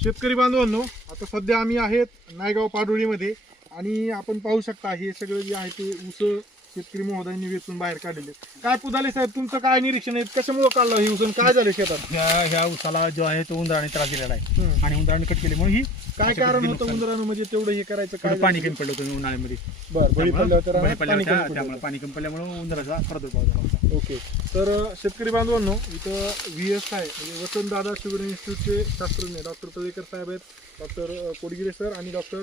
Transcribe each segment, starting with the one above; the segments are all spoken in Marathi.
शेतकरी बांधवांनो आता सध्या आम्ही आहेत नायगाव पाडोळीमध्ये आणि आपण पाहू शकता हे सगळं जे आहे ते ऊस शेतकरी महोदयांनी वेचून बाहेर काढलेले काय पुदाले साहेब तुमचं काय निरीक्षण आहे? कशामुळे काढलं हे आणि काय झालं शेतात? ह्या ह्या उसाला जो आहे तो उंदराने त्रास दिलेला आहे. हम्म. आणि उंदराने कट केल्यामुळे ही काय अशा कारण पद्धतीने होतं नुकसान. उंदरानं? म्हणजे तेवढं हे करायचं काय थोडं पाणी? कमी पडलं होतं उन्हाळ्यामध्ये. बरं बळी पडलं त्यामुळे- बळी पाणी कमी पडलं त्यामुळे होतं. पाणी कमी पडल्यामुळे उंदराचा प्रादुर्भाव झाला होता. ओके. तर अ, शेतकरी बांधवांनो इथं व्ही एस आय म्हणजे वसंतदादा शुगर इन्स्टिट्यूटचे शास्त्रज्ञ डॉक्टर तळेकर साहेब आहेत. डॉक्टर कोडगिरे सर आणि डॉक्टर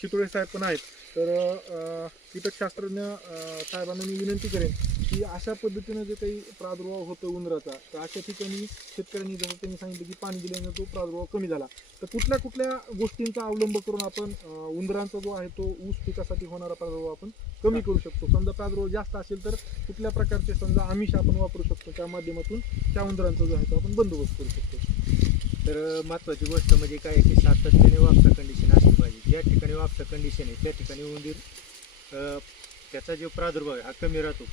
शितोळे साहेब पण आहेत. तर कीटकशास्त्रज्ञ साहेबांना मी विनंती करेन की अशा पद्धतीनं जे काही प्रादुर्भाव होतो उंदराचा तर अशा ठिकाणी शेतकऱ्यांनी जसं त्यांनी सांगितलं की पाणी दिल्यानं तो प्रादुर्भाव कमी झाला. तर कुठल्या कुठल्या गोष्टींचा अवलंब करून आपण उंदरांचा जो आहे तो ऊस पिकासाठी होणारा प्रादुर्भाव आपण कमी करू शकतो? समजा प्रादुर्भाव जास्त असेल तर कुठल्या प्रकारचे समजा आमिष आपण वापरू शकतो? त्या माध्यमातून त्या उंदरांचा जो आहे तो आपण बंदोबस्त करू शकतो. तर महत्त्वाची गोष्ट म्हणजे काय आहे की सातत्याने वापसा कंडिशन असली पाहिजे. ज्या ठिकाणी वापसा कंडिशन आहे त्या ठिकाणी उंदीर त्याचा जो प्रादुर्भाव आहे हा कमी राहतो.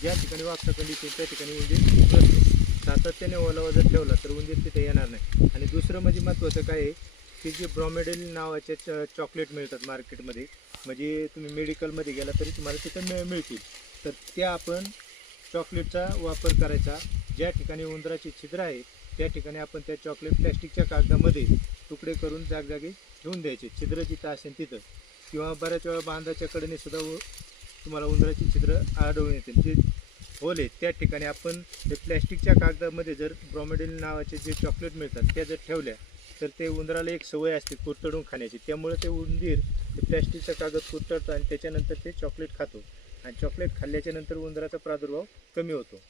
ज्या ठिकाणी वापसा कंडिशन त्या ठिकाणी उंदीर नसतो सातत्याने ओलावा जर ठेवला तर उंदीर तिथे येणार नाही. आणि दुसरं म्हणजे महत्त्वाचं काय आहे की जे ब्रॉमेडेल नावाचे च चॉकलेट मिळतात मार्केटमध्ये म्हणजे तुम्ही मेडिकलमध्ये गेला तरी तुम्हाला तिथं मिळ मिळतील. तर त्या आपण चॉकलेटचा वापर करायचा. ज्या ठिकाणी उंदराची छिद्र आहे त्या ठिकाणी आपण त्या चॉकलेट प्लॅस्टिकच्या कागदामध्ये तुकडे करून जागजागी ठेवून द्यायचे. छिद्र जिथं असेल तिथं. किंवा बऱ्याच वेळा बांधाच्या कडेने सुद्धा तुम्हाला उंदराची छिद्र आढळून येतील. जे होल आहेत त्या ठिकाणी आपण ते प्लॅस्टिकच्या कागदामध्ये जर ब्रॉमेडिल नावाचे जे चॉकलेट मिळतात त्या जर ठेवल्या तर ते उंदराला एक सवय असते कुरतडून खाण्याची. त्यामुळे ते उंदीर ते प्लॅस्टिकचा कागद कुरतडतो आणि त्याच्यानंतर ते चॉकलेट खातो. आणि चॉकलेट खाल्ल्याच्या नंतर उंदराचा प्रादुर्भाव कमी होतो.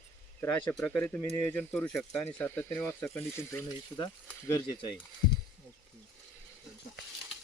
तर अशा प्रकारे तुम्ही नियोजन करू शकता आणि सातत्याने वापसा कंडिशन ठेवणं हे सुद्धा गरजेचं आहे. ओके